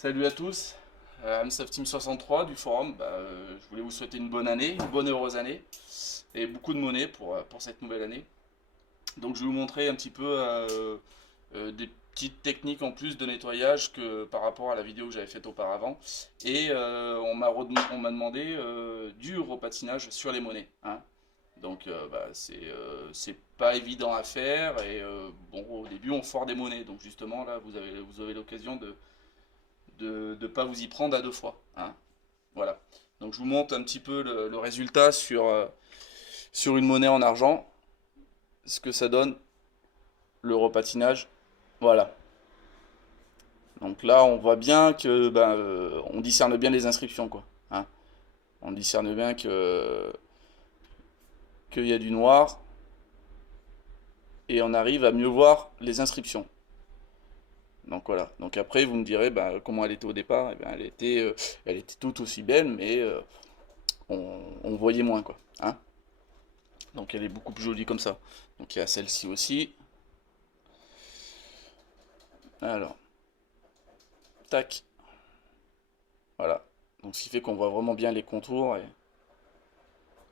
Salut à tous, Amsoft Team 63 du forum. Je voulais vous souhaiter une bonne année, une bonne heureuse année et beaucoup de monnaie pour cette nouvelle année. Donc je vais vous montrer un petit peu des petites techniques en plus de nettoyage que par rapport à la vidéo que j'avais faite auparavant. Et on m'a demandé du repatinage sur les monnaies, hein. Donc c'est pas évident à faire et bon, au début on ford des monnaies. Donc justement là vous avez l'occasion de ne pas vous y prendre à deux fois, hein. Voilà. Donc je vous montre un petit peu le résultat sur une monnaie en argent, ce que ça donne, le repatinage. Voilà. Donc là, on voit bien que on discerne bien les inscriptions, quoi, hein. On discerne bien qu'il y a du noir et on arrive à mieux voir les inscriptions. Donc voilà. Donc après, vous me direz comment elle était au départ. Eh ben, elle était tout aussi belle, mais on voyait moins, quoi, hein. Donc elle est beaucoup plus jolie comme ça. Donc il y a celle-ci aussi. Alors, tac, voilà. Donc ce qui fait qu'on voit vraiment bien les contours et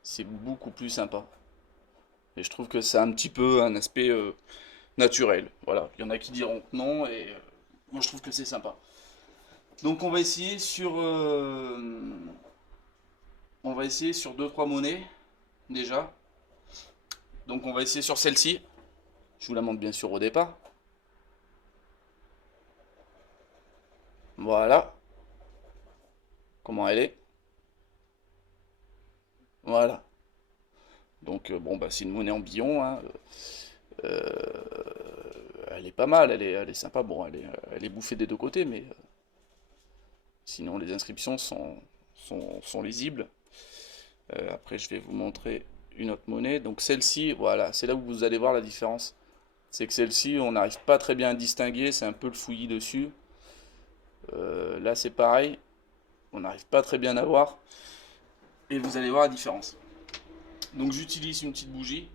c'est beaucoup plus sympa. Et je trouve que c'est un petit peu un aspect naturel. Voilà, il y en a qui diront que non et moi je trouve que c'est sympa. Donc on va essayer sur deux trois monnaies déjà. Donc on va essayer sur celle-ci. Je vous la montre bien sûr au départ. Voilà comment elle est. Voilà. Donc bon bah c'est une monnaie en billon, hein. Elle est pas mal, elle est sympa. Bon, elle est bouffée des deux côtés, mais sinon les inscriptions sont lisibles. Après, je vais vous montrer une autre monnaie. Donc celle-ci, voilà, c'est là où vous allez voir la différence. C'est que celle-ci, on n'arrive pas très bien à distinguer, c'est un peu le fouillis dessus. Là, c'est pareil, on n'arrive pas très bien à voir. Et vous allez voir la différence. Donc j'utilise une petite bougie,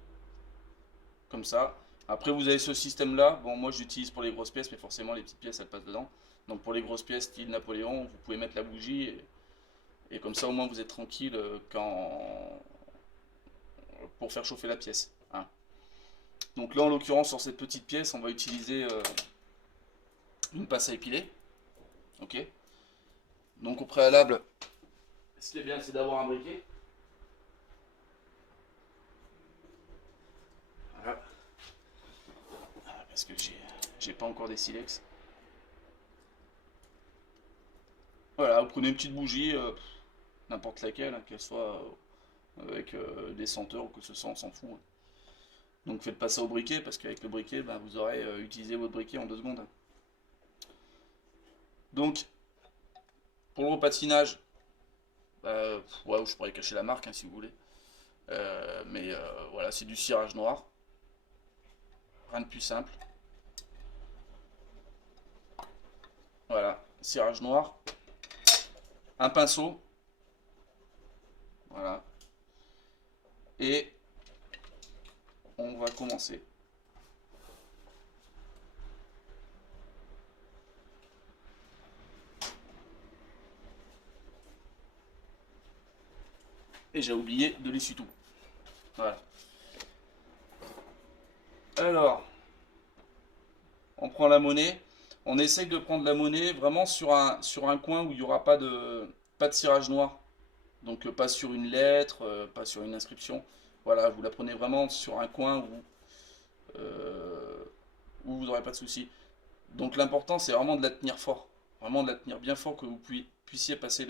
comme ça. Après, vous avez ce système-là. Bon, moi, j'utilise pour les grosses pièces, mais forcément, les petites pièces, elles passent dedans. Donc, pour les grosses pièces, style Napoléon, vous pouvez mettre la bougie. Et comme ça, au moins, vous êtes tranquille pour faire chauffer la pièce, hein. Donc là, en l'occurrence, sur cette petite pièce, on va utiliser une passe à épiler. Ok. Donc, au préalable, ce qui est bien, c'est d'avoir un briquet. Voilà. Parce que j'ai pas encore des silex. Voilà, vous prenez une petite bougie, n'importe laquelle, hein, qu'elle soit avec des senteurs ou que ce soit, on s'en fout, hein. Donc faites pas ça au briquet parce qu'avec le briquet, vous aurez utilisé votre briquet en 2 secondes, hein. Donc pour le repatinage, ouais, je pourrais cacher la marque, hein, si vous voulez. Voilà, c'est du cirage noir. Rien de plus simple. Voilà, cirage noir. Un pinceau. Voilà. Et on va commencer. Et j'ai oublié de l'essuie-tout. Voilà. Alors, on prend la monnaie. On essaye de prendre la monnaie vraiment sur un coin où il n'y aura pas de cirage noir. Donc pas sur une lettre, pas sur une inscription. Voilà, vous la prenez vraiment sur un coin où vous n'aurez pas de soucis. Donc l'important c'est vraiment de la tenir fort. Vraiment de la tenir bien fort que vous puissiez passer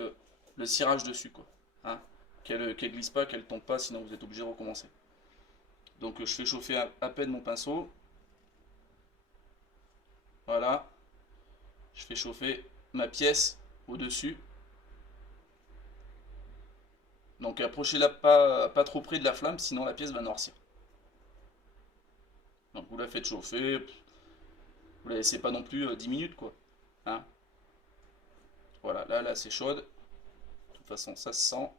le cirage dessus, quoi, hein. Qu'elle glisse pas, qu'elle tombe pas, sinon vous êtes obligé de recommencer. Donc je fais chauffer à peine mon pinceau. Voilà. Je fais chauffer ma pièce au-dessus. Donc approchez-la pas trop près de la flamme, sinon la pièce va noircir. Donc vous la faites chauffer, vous la laissez pas non plus 10 minutes, quoi, hein. Voilà, là c'est chaude. De toute façon ça se sent.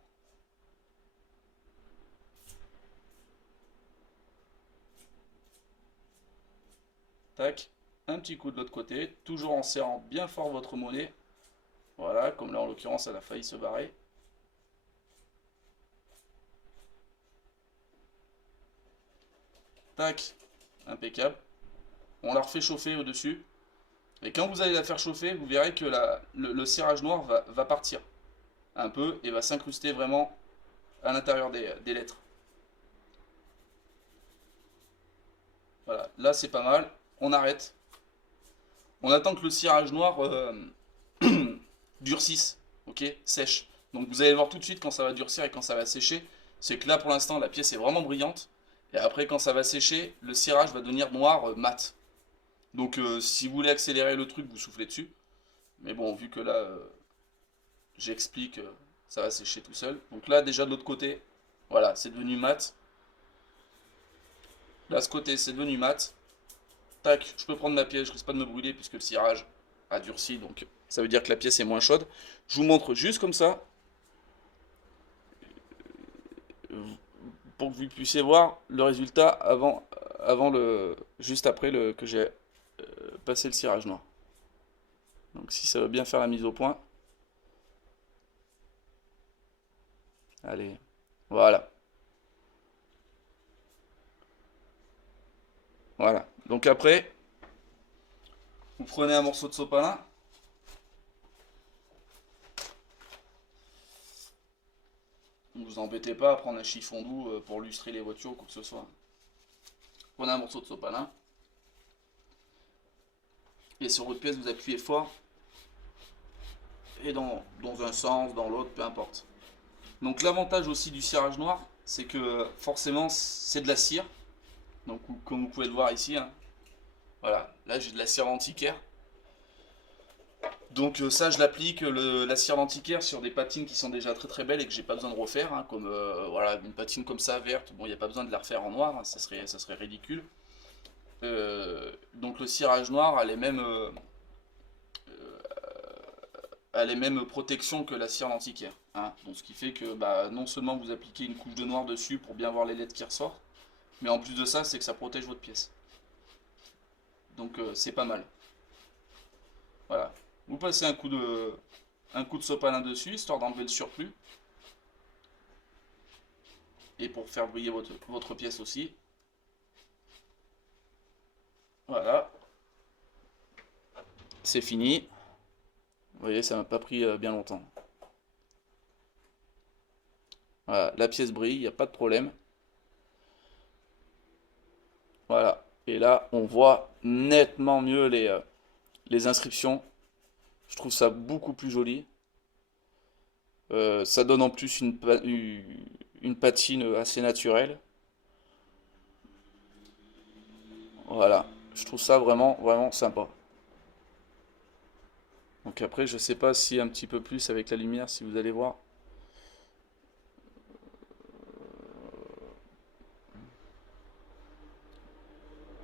Tac. Un petit coup de l'autre côté, toujours en serrant bien fort votre monnaie. Voilà, comme là en l'occurrence elle a failli se barrer. Tac, impeccable. On la refait chauffer au-dessus. Et quand vous allez la faire chauffer, vous verrez que le cirage noir va partir un peu et va s'incruster vraiment à l'intérieur des lettres. Voilà, là c'est pas mal. On arrête. On attend que le cirage noir durcisse, ok, sèche. Donc vous allez voir tout de suite quand ça va durcir et quand ça va sécher. C'est que là pour l'instant la pièce est vraiment brillante. Et après quand ça va sécher, le cirage va devenir noir mat. Donc si vous voulez accélérer le truc, vous soufflez dessus. Mais bon, vu que là j'explique, ça va sécher tout seul. Donc là déjà de l'autre côté, voilà, c'est devenu mat. Là ce côté c'est devenu mat. Tac, je peux prendre ma pièce, je risque pas de me brûler puisque le cirage a durci, donc ça veut dire que la pièce est moins chaude. Je vous montre juste comme ça, pour que vous puissiez voir le résultat juste après que j'ai passé le cirage noir. Donc si ça veut bien faire la mise au point. Allez, voilà. Voilà. Donc après, vous prenez un morceau de sopalin. Ne vous embêtez pas à prendre un chiffon doux pour lustrer les voitures ou quoi que ce soit. Prenez un morceau de sopalin. Et sur votre pièce, vous appuyez fort. Et dans un sens, dans l'autre, peu importe. Donc l'avantage aussi du cirage noir, c'est que forcément c'est de la cire. Donc comme vous pouvez le voir ici, hein. Voilà, là j'ai de la cire d'antiquaire. Donc ça je l'applique la cire d'antiquaire sur des patines qui sont déjà très très belles et que j'ai pas besoin de refaire, hein, comme voilà, une patine comme ça verte, bon il n'y a pas besoin de la refaire en noir, hein, ça serait ridicule. Donc le cirage noir a les mêmes protections que la cire d'antiquaire, hein. Donc ce qui fait que bah, non seulement vous appliquez une couche de noir dessus pour bien voir les lettres qui ressortent, mais en plus de ça c'est que ça protège votre pièce. Donc c'est pas mal. Voilà. Vous passez un coup de sopalin dessus, histoire d'enlever le surplus. Et pour faire briller votre pièce aussi. Voilà. C'est fini. Vous voyez, ça m'a pas pris bien longtemps. Voilà, la pièce brille, il n'y a pas de problème. Voilà. Et là, on voit nettement mieux les inscriptions. Je trouve ça beaucoup plus joli. Ça donne en plus une patine assez naturelle. Voilà. Je trouve ça vraiment, vraiment sympa. Donc après, je sais pas si un petit peu plus avec la lumière, si vous allez voir.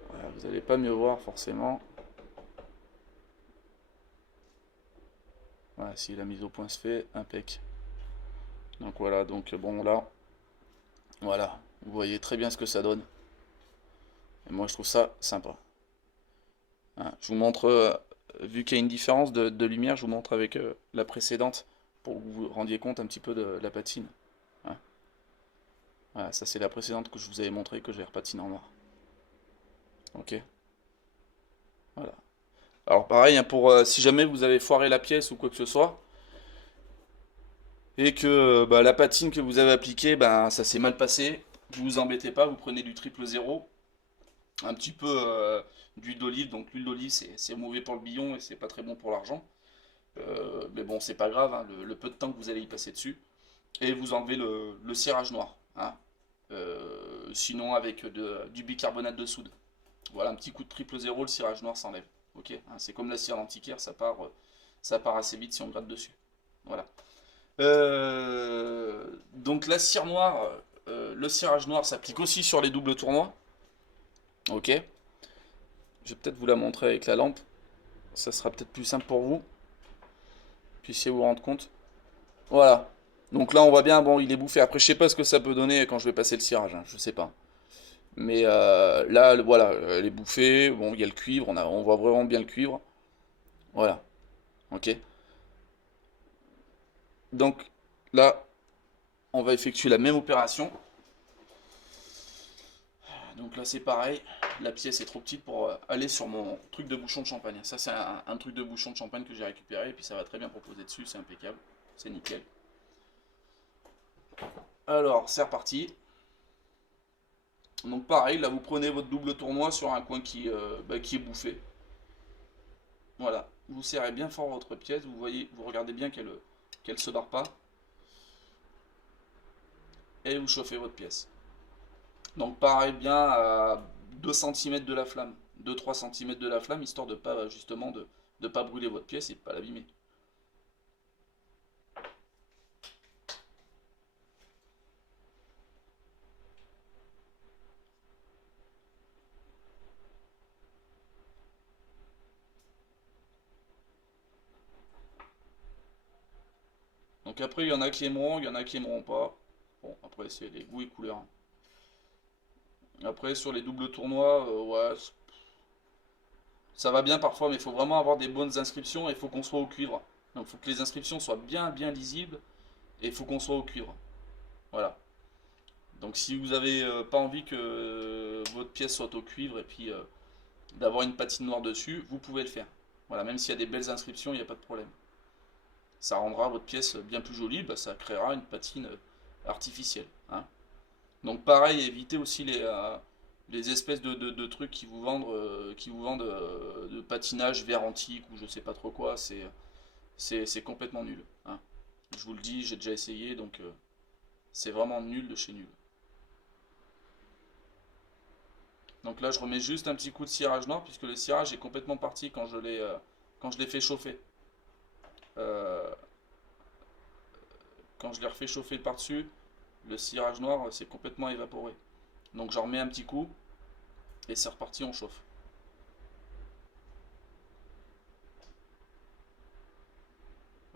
Voilà, vous n'allez pas mieux voir forcément. Voilà, si la mise au point se fait, impec. Donc voilà, donc bon là, voilà, vous voyez très bien ce que ça donne. Et moi je trouve ça sympa. Hein, je vous montre, vu qu'il y a une différence de lumière, je vous montre avec la précédente pour que vous vous rendiez compte un petit peu de la patine. Hein. Voilà, ça c'est la précédente que je vous avais montré que j'ai repatiné en noir. Ok. Voilà. Alors pareil, hein, pour si jamais vous avez foiré la pièce ou quoi que ce soit, et que bah, la patine que vous avez appliquée, bah, ça s'est mal passé, vous vous embêtez pas, vous prenez du 000, un petit peu d'huile d'olive. Donc l'huile d'olive c'est mauvais pour le billon et c'est pas très bon pour l'argent. Mais bon, c'est pas grave, hein, le peu de temps que vous allez y passer dessus. Et vous enlevez le cirage noir, hein. Sinon avec du bicarbonate de soude. Voilà, un petit coup de 000, le cirage noir s'enlève. Ok, hein, c'est comme la cire antiquaire, ça part assez vite si on gratte dessus. Voilà. Donc la cire noire, le cirage noir s'applique aussi sur les doubles tournois. Ok. Je vais peut-être vous la montrer avec la lampe. Ça sera peut-être plus simple pour vous. Puissiez vous rendre compte. Voilà. Donc là on voit bien, bon il est bouffé. Après je sais pas ce que ça peut donner quand je vais passer le cirage, hein, je sais pas. Mais là voilà, elle est bouffée. Bon il y a le cuivre, on voit vraiment bien le cuivre. Voilà. Ok. Donc là, on va effectuer la même opération. Donc là c'est pareil, la pièce est trop petite pour aller sur mon truc de bouchon de champagne. Ça c'est un truc de bouchon de champagne que j'ai récupéré et puis ça va très bien proposer dessus, c'est impeccable, c'est nickel. Alors c'est reparti. Donc pareil, là vous prenez votre double tournois sur un coin qui est bouffé. Voilà, vous serrez bien fort votre pièce, vous voyez, vous regardez bien qu'elle se barre pas. Et vous chauffez votre pièce. Donc pareil bien à 2 cm de la flamme, 2-3 cm de la flamme, histoire de pas justement de pas brûler votre pièce et de pas l'abîmer. Donc après il y en a qui aimeront, il y en a qui aimeront pas. Bon après c'est les goûts et couleurs. Après sur les doubles tournois, ouais, ça va bien parfois, mais il faut vraiment avoir des bonnes inscriptions et il faut qu'on soit au cuivre. Donc il faut que les inscriptions soient bien lisibles et il faut qu'on soit au cuivre. Voilà. Donc si vous avez pas envie que votre pièce soit au cuivre et puis d'avoir une patine noire dessus, vous pouvez le faire. Voilà, même s'il y a des belles inscriptions, il n'y a pas de problème. Ça rendra votre pièce bien plus jolie, bah, ça créera une patine artificielle, hein. Donc pareil, évitez aussi les espèces de trucs qui vous vendent de patinage verre antique ou je sais pas trop quoi, c'est complètement nul, hein. Je vous le dis, j'ai déjà essayé, donc c'est vraiment nul de chez nul. Donc là, je remets juste un petit coup de cirage noir puisque le cirage est complètement parti quand je l'ai fait chauffer. Euh, Quand je l'ai refait chauffer par-dessus, le cirage noir s'est complètement évaporé. Donc j'en remets un petit coup et c'est reparti, on chauffe.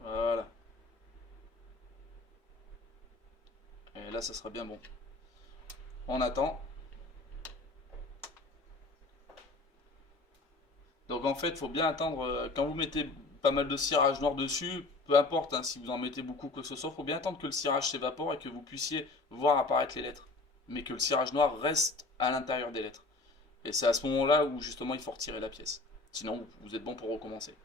Voilà. Et là, ça sera bien bon. On attend. Donc en fait, il faut bien attendre. Quand vous mettez pas mal de cirage noir dessus, peu importe hein, si vous en mettez beaucoup que ce soit, il faut bien attendre que le cirage s'évapore et que vous puissiez voir apparaître les lettres. Mais que le cirage noir reste à l'intérieur des lettres. Et c'est à ce moment-là où justement il faut retirer la pièce. Sinon, vous êtes bon pour recommencer.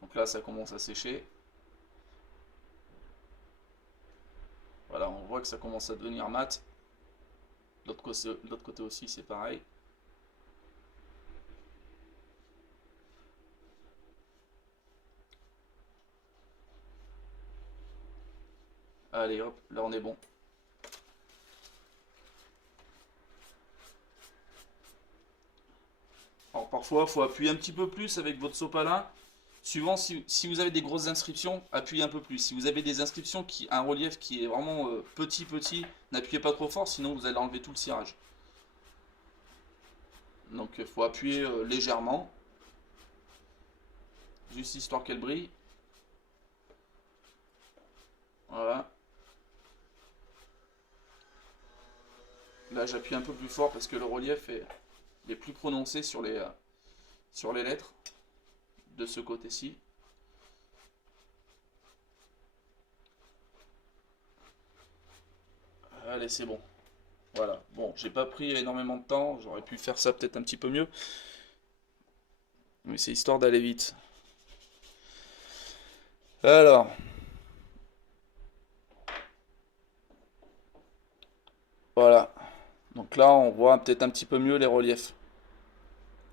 Donc là, ça commence à sécher. Voilà, on voit que ça commence à devenir mat. L'autre côté aussi, c'est pareil. Allez hop, là on est bon. Alors parfois, il faut appuyer un petit peu plus avec votre sopalin. Suivant si vous avez des grosses inscriptions, appuyez un peu plus. Si vous avez des inscriptions un relief qui est vraiment petit, n'appuyez pas trop fort, sinon vous allez enlever tout le cirage. Donc il faut appuyer légèrement, juste histoire qu'elle brille. Voilà. Là j'appuie un peu plus fort parce que le relief est plus prononcé sur les lettres de ce côté-ci. Allez, c'est bon. Voilà. Bon, j'ai pas pris énormément de temps. J'aurais pu faire ça peut-être un petit peu mieux. Mais c'est histoire d'aller vite. Alors, voilà. Donc là, on voit peut-être un petit peu mieux les reliefs.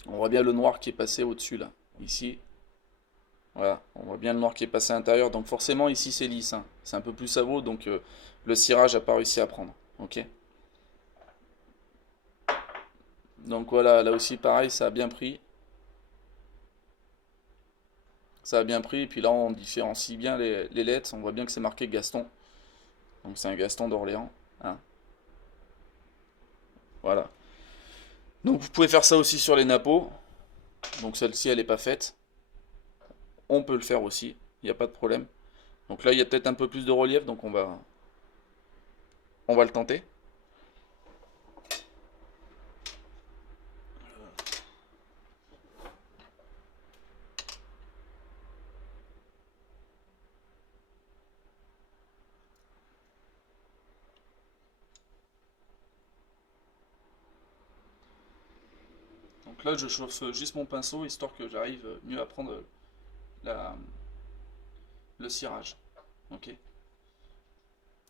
On voit bien le noir qui est passé au-dessus, là. Ici. Voilà. On voit bien le noir qui est passé à l'intérieur. Donc forcément, ici, c'est lisse, hein. C'est un peu plus savot. Donc le cirage n'a pas réussi à prendre. Ok. Donc voilà, là aussi, pareil, ça a bien pris. Ça a bien pris. Et puis là, on différencie bien les lettres. On voit bien que c'est marqué Gaston. Donc c'est un Gaston d'Orléans, hein. Voilà. Donc vous pouvez faire ça aussi sur les nappos. Donc celle-ci, elle n'est pas faite. On peut le faire aussi. Il n'y a pas de problème. Donc là, il y a peut-être un peu plus de relief. Donc on va le tenter. Donc là, je chauffe juste mon pinceau, histoire que j'arrive mieux à prendre la, le cirage. Ok,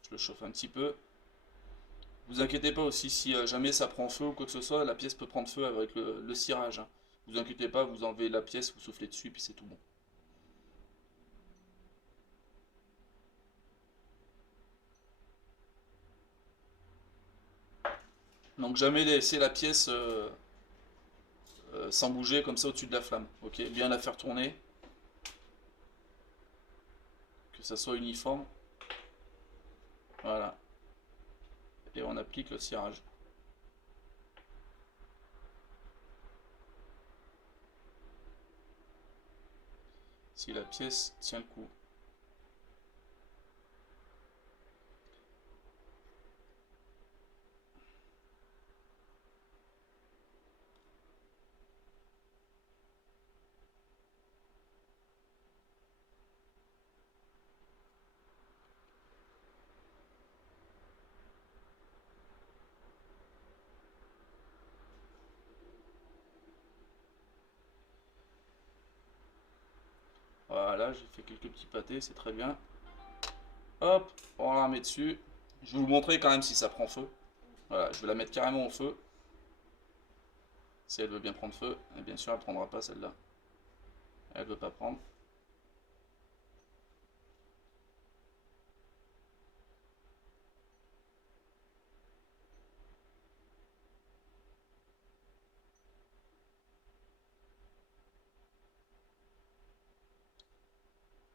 je le chauffe un petit peu. Vous inquiétez pas aussi si jamais ça prend feu ou quoi que ce soit, la pièce peut prendre feu avec le cirage, hein. Vous inquiétez pas, vous enlevez la pièce, vous soufflez dessus, puis c'est tout bon. Donc jamais laisser la pièce sans bouger comme ça au-dessus de la flamme. Ok, bien la faire tourner, que ça soit uniforme. Voilà. Et on applique le cirage. Si la pièce tient le coup. Voilà, j'ai fait quelques petits pâtés, c'est très bien. Hop, on la remet dessus. Je vais vous montrer quand même si ça prend feu. Voilà, je vais la mettre carrément au feu. Si elle veut bien prendre feu. Et bien sûr, elle ne prendra pas celle-là. Elle ne veut pas prendre.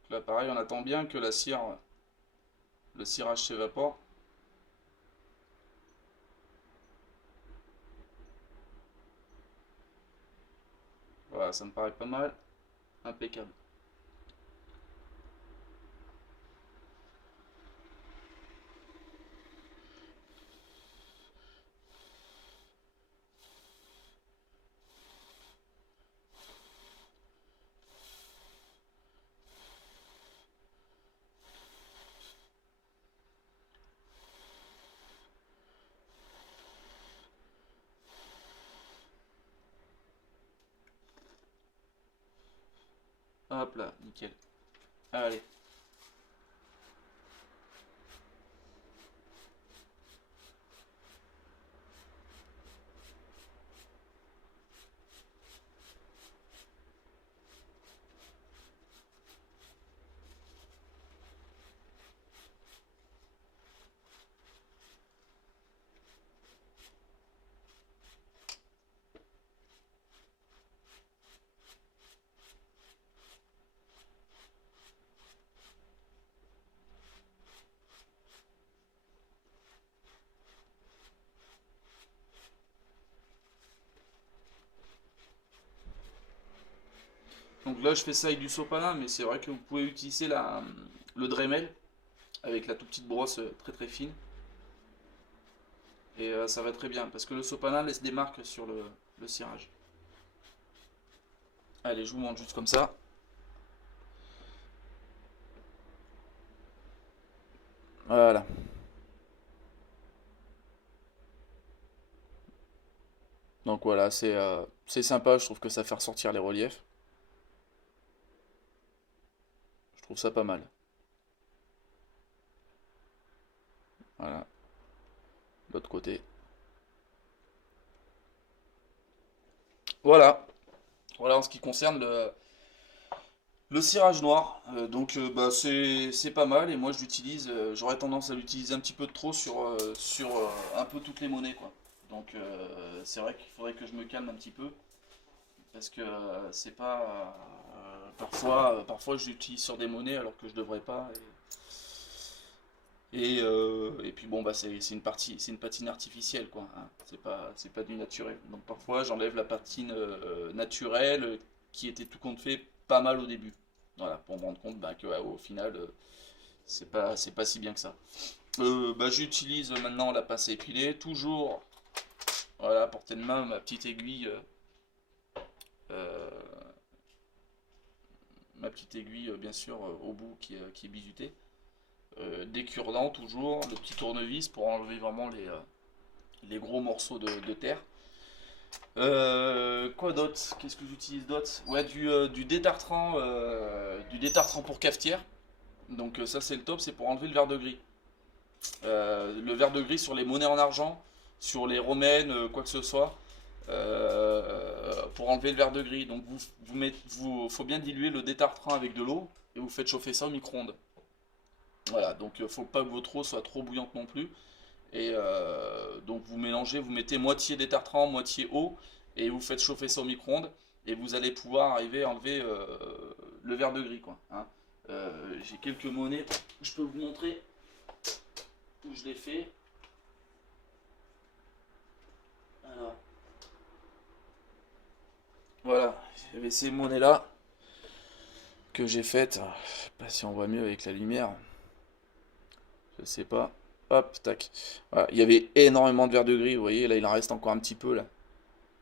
Donc là, pareil, on attend bien que la cire, le cirage s'évapore. Voilà, ça me paraît pas mal. Impeccable. Hop là, nickel. Allez. Donc là, je fais ça avec du sopalin, mais c'est vrai que vous pouvez utiliser le Dremel avec la toute petite brosse très très fine. Et ça va très bien, parce que le sopalin laisse des marques sur le cirage. Allez, je vous montre juste comme ça. Voilà. Donc voilà, c'est sympa, je trouve que ça fait ressortir les reliefs. Je trouve ça pas mal. Voilà, l'autre côté. Voilà, voilà en ce qui concerne le cirage noir. Bah, c'est pas mal et moi je l'utilise, j'aurais tendance à l'utiliser un petit peu de trop sur un peu toutes les monnaies quoi. Donc c'est vrai qu'il faudrait que je me calme un petit peu parce que c'est pas parfois je l'utilise sur des monnaies alors que je devrais pas et puis bon bah c'est une patine artificielle quoi, hein. C'est pas du naturel. Donc parfois j'enlève la patine naturelle qui était tout compte fait pas mal au début. Voilà, pour me rendre compte bah, que au final c'est pas si bien que ça. Bah, j'utilise maintenant la pince à épiler, toujours voilà, à portée de main euh, ma petite aiguille bien sûr au bout qui est biseutée. Des cure-dents toujours, le petit tournevis pour enlever vraiment les gros morceaux de terre. Quoi d'autre? Qu'est-ce que j'utilise d'autre? Ouais, du détartrant pour cafetière. Donc ça c'est le top, c'est pour enlever le verre de gris. Le verre de gris sur les monnaies en argent, sur les romaines, quoi que ce soit, pour enlever le verre de gris. Donc faut bien diluer le détartrant avec de l'eau et vous faites chauffer ça au micro-ondes. Voilà, donc faut pas que votre eau soit trop bouillante non plus. Et donc vous mélangez, vous mettez moitié détartrant, moitié eau, et vous faites chauffer ça au micro-ondes, et vous allez pouvoir arriver à enlever le verre de gris, quoi. Hein. J'ai quelques monnaies, je peux vous montrer où je l'ai fait. Alors, voilà, j'avais ces monnaies-là que j'ai faites. Je sais pas si on voit mieux avec la lumière. Je sais pas. Hop, tac. Voilà, il y avait énormément de verre de gris, vous voyez, là il en reste encore un petit peu, là.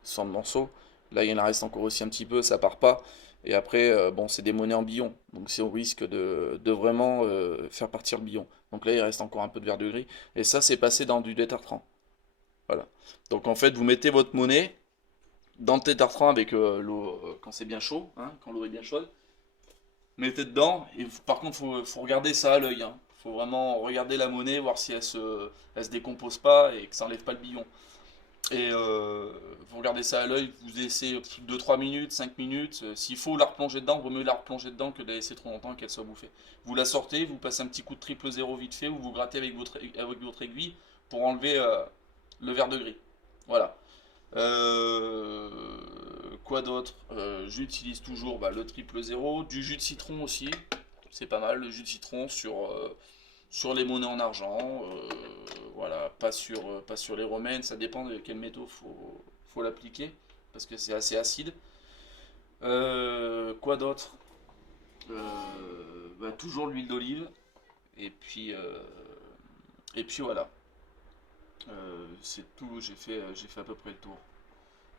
100 morceaux. Là, il en reste encore aussi un petit peu, ça part pas. Et après, bon, c'est des monnaies en billon. Donc, c'est au risque de vraiment faire partir le billon. Donc là, il reste encore un peu de verre de gris. Et ça, c'est passé dans du détartrant. Voilà. Donc, en fait, vous mettez votre monnaie dans le détartrant avec l'eau, quand c'est bien chaud, hein, quand l'eau est bien chaude. Mettez dedans. Et par contre, faut regarder ça à l'œil. Hein. Faut vraiment regarder la monnaie, voir si elle se décompose pas et que ça enlève pas le billon. Et vous regardez ça à l'œil, vous laissez 2-3 minutes, 5 minutes. S'il faut la replonger dedans, vaut mieux la replonger dedans que de la laisser trop longtemps et qu'elle soit bouffée. Vous la sortez, vous passez un petit coup de triple zéro vite fait, ou vous grattez avec votre aiguille pour enlever le verre de gris. Voilà. Euh, Quoi d'autre? J'utilise toujours le triple zéro, du jus de citron aussi. C'est pas mal, le jus de citron sur les monnaies en argent, voilà, pas sur les romaines, ça dépend de quel métaux faut l'appliquer, parce que c'est assez acide. Quoi d'autre? Toujours l'huile d'olive, et puis voilà. C'est tout, j'ai fait à peu près le tour.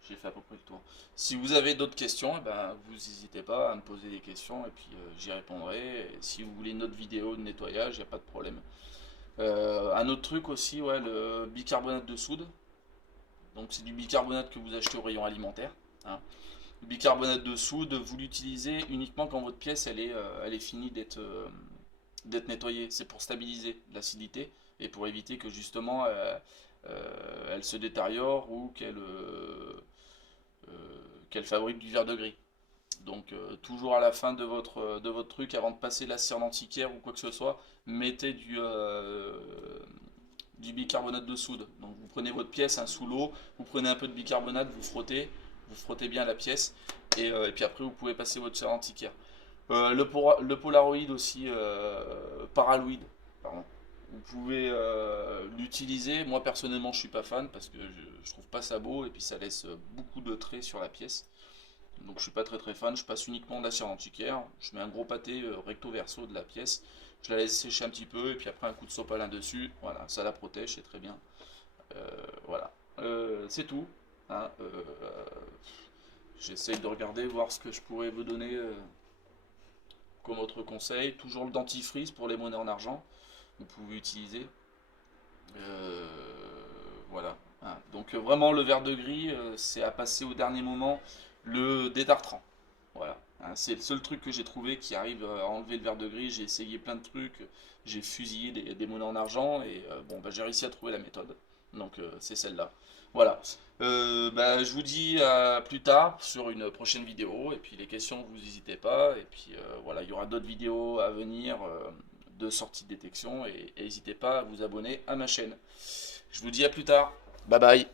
J'ai fait à peu près le tour. Si vous avez d'autres questions, eh ben, vous n'hésitez pas à me poser des questions et puis j'y répondrai. Et si vous voulez une autre vidéo de nettoyage, il n'y a pas de problème. Un autre truc aussi, ouais, le bicarbonate de soude. Donc c'est du bicarbonate que vous achetez au rayon alimentaire. Hein. Le bicarbonate de soude, vous l'utilisez uniquement quand votre pièce elle est finie d'être nettoyée. C'est pour stabiliser l'acidité et pour éviter que justement elle se détériore ou qu'elle fabrique du verre de gris. Donc toujours à la fin de votre truc, avant de passer la cire d'antiquaire ou quoi que ce soit, mettez du bicarbonate de soude. Donc vous prenez votre pièce sous l'eau, vous prenez un peu de bicarbonate, vous frottez bien la pièce, et puis après vous pouvez passer votre cire antiquaire. Le Polaroid aussi, Paraloid, pardon. Vous pouvez l'utiliser. Moi personnellement je suis pas fan parce que je trouve pas ça beau et puis ça laisse beaucoup de traits sur la pièce. Donc je suis pas très fan, je passe uniquement de la cire antiquaire, je mets un gros pâté recto verso de la pièce, je la laisse sécher un petit peu et puis après un coup de sopalin dessus, voilà, ça la protège, c'est très bien. Voilà, c'est tout. Hein, j'essaye de regarder, voir ce que je pourrais vous donner comme autre conseil. Toujours le dentifrice pour les monnaies en argent, vous pouvez utiliser. Euh, voilà. Hein. Donc vraiment le verre de gris, c'est à passer au dernier moment le détartrant. Voilà. Hein, c'est le seul truc que j'ai trouvé qui arrive à enlever le verre de gris. J'ai essayé plein de trucs, j'ai fusillé des monnaies en argent et j'ai réussi à trouver la méthode. Donc c'est celle-là. Voilà. Je vous dis à plus tard sur une prochaine vidéo. Et puis les questions, vous n'hésitez pas. Et puis voilà, il y aura d'autres vidéos à venir de sortie de détection. Et n'hésitez pas à vous abonner à ma chaîne. Je vous dis à plus tard. Bye bye.